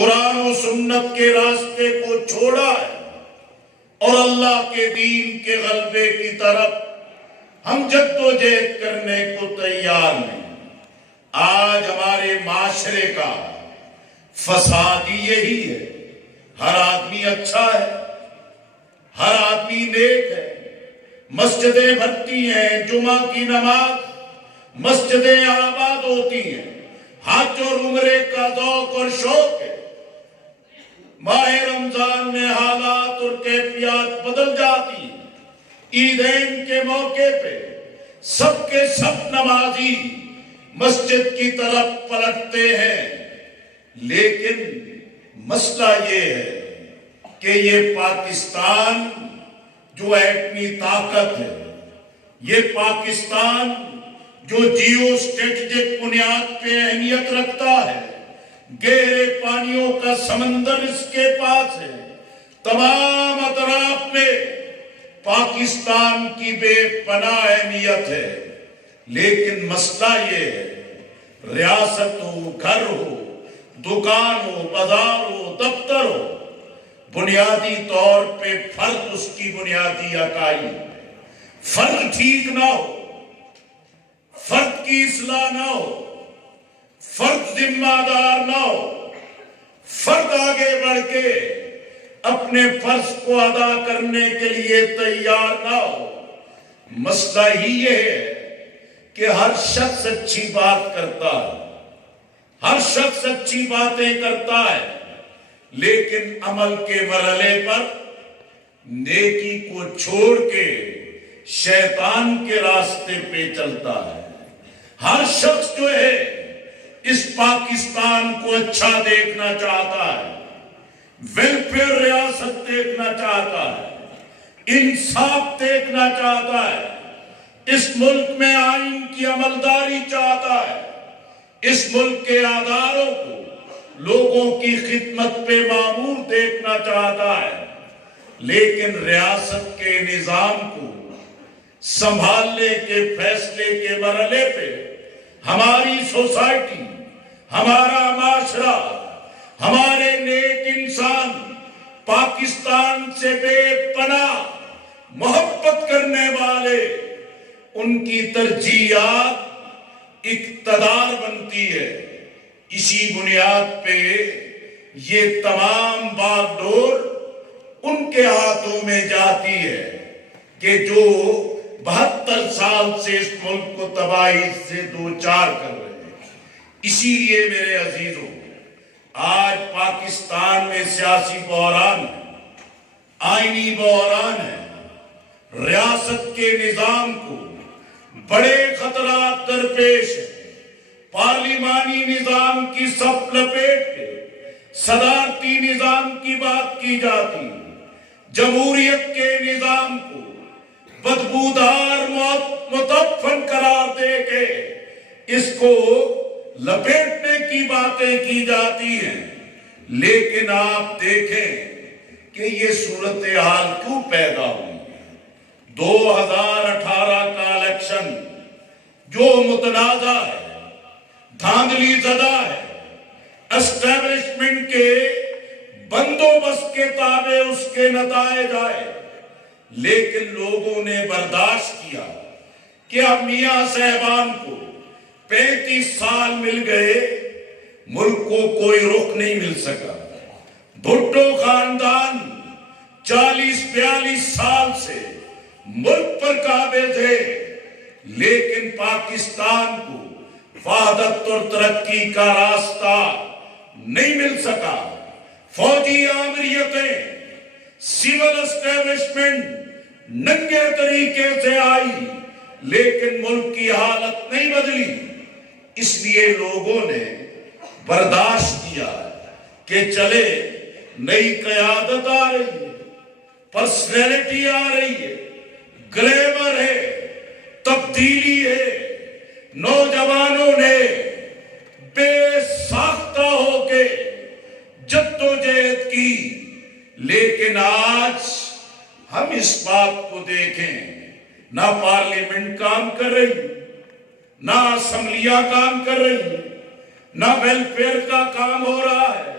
قرآن و سنت کے راستے کو چھوڑا ہے اور اللہ کے دین کے غلبے کی طرف ہم جدوجہد کرنے کو تیار نہیں۔ آج ہمارے معاشرے کا فساد ہی یہی ہے، ہر آدمی اچھا ہے، ہر آدمی نیک ہے، مسجدیں بھرتی ہیں، جمعہ کی نماز، مسجدیں آباد ہوتی ہیں، حج اور عمرے کا ذوق اور شوق ہے۔ ماہ رمضان میں حالات اور کیفیات بدل جاتی ہیں، عیدین کے موقع پہ سب کے سب نمازی مسجد کی طرف پلٹتے ہیں، لیکن مسئلہ یہ ہے کہ یہ پاکستان جو ایٹمی طاقت ہے، یہ پاکستان جو جیو اسٹریٹجک بنیاد پہ اہمیت رکھتا ہے، گہرے پانیوں کا سمندر اس کے پاس ہے، تمام اطراف میں پاکستان کی بے پناہ اہمیت ہے، لیکن مسئلہ یہ ہے ریاست ہو، گھر ہو، دکان ہو، بازار ہو، دفتر ہو، بنیادی طور پہ فرد اس کی بنیادی اکائی ہے۔ فرد ٹھیک نہ ہو، فرد کی اصلاح نہ ہو، فرد ذمہ دار نہ ہو، فرد آگے بڑھ کے اپنے فرض کو ادا کرنے کے لیے تیار نہ ہو، مسئلہ ہی یہ ہے کہ ہر شخص اچھی بات کرتا ہے، ہر شخص اچھی باتیں کرتا ہے، لیکن عمل کے مرحلے پر نیکی کو چھوڑ کے شیطان کے راستے پہ چلتا ہے۔ ہر شخص جو ہے اس پاکستان کو اچھا دیکھنا چاہتا ہے، ویلفیئر ریاست دیکھنا چاہتا ہے، انصاف دیکھنا چاہتا ہے، اس ملک میں آئین کی عملداری چاہتا ہے، اس ملک کے اداروں کو لوگوں کی خدمت پہ مامور دیکھنا چاہتا ہے، لیکن ریاست کے نظام کو سنبھالنے کے فیصلے کے مرحلے پہ ہماری سوسائٹی، ہمارا معاشرہ، ہمارے نیک انسان پاکستان سے بے پناہ محبت کرنے والے، ان کی ترجیحات اقتدار بنتی ہے۔ اسی بنیاد پہ یہ تمام باغ ڈور ان کے ہاتھوں میں جاتی ہے کہ جو 72 سال سے اس ملک کو تباہی سے دوچار کر رہے ہیں۔ اسی لیے میرے عزیزوں، آج پاکستان میں سیاسی بحران ہے، آئینی بحران ہے، ریاست کے نظام کو بڑے خطرات درپیش ہیں۔ پارلیمانی نظام کی سب لپیٹ کے صدارتی نظام کی بات کی جاتی ہے، جمہوریت کے نظام کو بدبودار متفن قرار دے کے اس کو لپیٹنے کی باتیں کی جاتی ہیں، لیکن آپ دیکھیں کہ یہ صورتحال کیوں پیدا ہوئی ہے۔ 2018 کا الیکشن جو متنازع ہے، دھاندلی زدہ ہے، اسٹیبلشمنٹ کے بندوبست کے تابع اس کے نتائج آئے، لیکن لوگوں نے برداشت کیا کہ اب میاں صاحبان کو 35 سال مل گئے، ملک کو کوئی رخ نہیں مل سکا۔ بھٹو خاندان 40-42 سال سے ملک پر قابض ہے، لیکن پاکستان کو وحدت اور ترقی کا راستہ نہیں مل سکا۔ فوجی آمریتیں، سول اسٹیبلشمنٹ ننگے طریقے سے آئی، لیکن ملک کی حالت نہیں بدلی۔ اس لیے لوگوں نے برداشت کیا کہ چلے نئی قیادت آ رہی ہے، پرسنالٹی آ رہی ہے، گلیمر ہے، تبدیلی ہے۔ نوجوانوں نے بے ساختہ ہو کے جدوجہد کی، لیکن آج ہم اس بات کو دیکھیں، نہ پارلیمنٹ کام کر رہی، نہ اسمبلیاں کام کر رہی، نہ ویلفیئر کا کام ہو رہا ہے،